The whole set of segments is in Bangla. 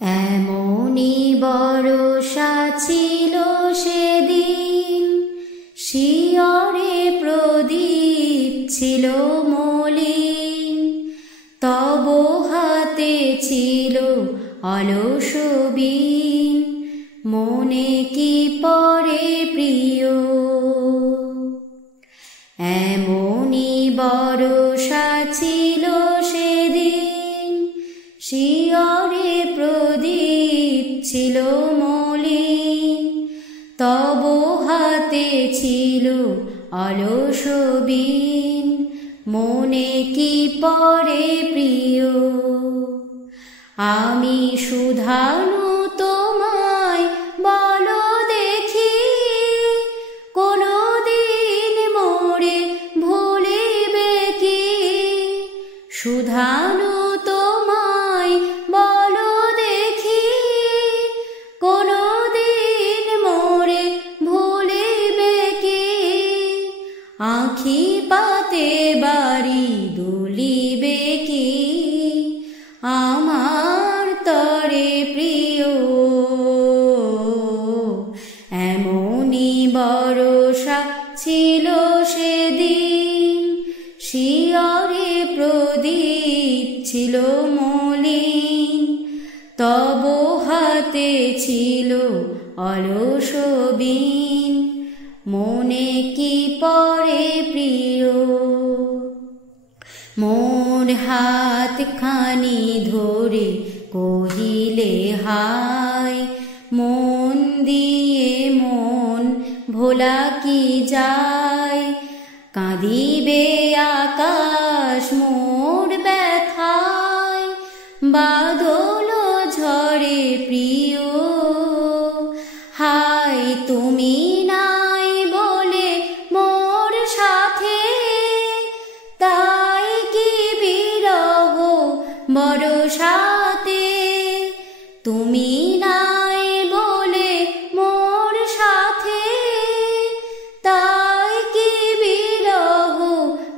এমনি বরষা ছিল সেদিন, শিয়রে প্রদীপ ছিল মলিন, তব হাতে ছিল অলস বীণ, মনে কি পড়ে প্রিয়। এমনি বরষা ছিল সেদিন, শিয়রে প্রদীপ ছিল মলিন, তব হাতে ছিল অলস বীণ, মনে কি পড়ে প্রিয়। আমি শুধানু তোমায় বলো দেখি, কোনো দিন মোরে ভুলিবে কি। শুধানু তোমায় বলো দেখি, কোনো দিন মোরে ভুলিবে কি। আঁখি পাতে বাড়ি দুলিবে কি, আমার তরে প্রিয়। এমনি বরষা ছিল সেদিন, শিয়রে প্রদীপ ছিল মলিন, তব হাতে ছিল অলস বীণ, মনে কি পড়ে প্রিয়। মোর হাত খানি ধরে কহিলে হায়, মন দিয়ে মন ভোলা কি যায়। কাঁদিবে আকাশ মোর ব্যথায়, বাদল ঝরে প্রিয়। হায় তুমি নাই বলে মোর সাথে, তাই কি বিরহ বরষাতে। তুমি নাই বলে মোর সাথে, তাই কি বিরহ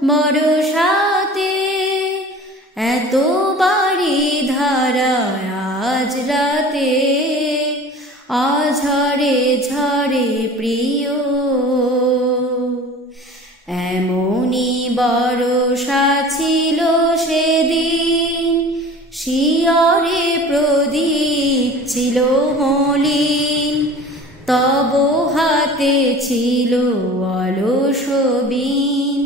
বরষাতে। এত বাড়ি ধারায় আজ রাতে, আঝরে ঝরে প্রিয়। এমনি বরষা ছিল সেদিন, শিয়রে প্রদীপ ছিল মলিন, তব হাতে ছিল অলস বীণ,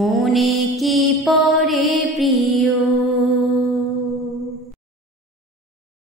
মনে কি পড়ে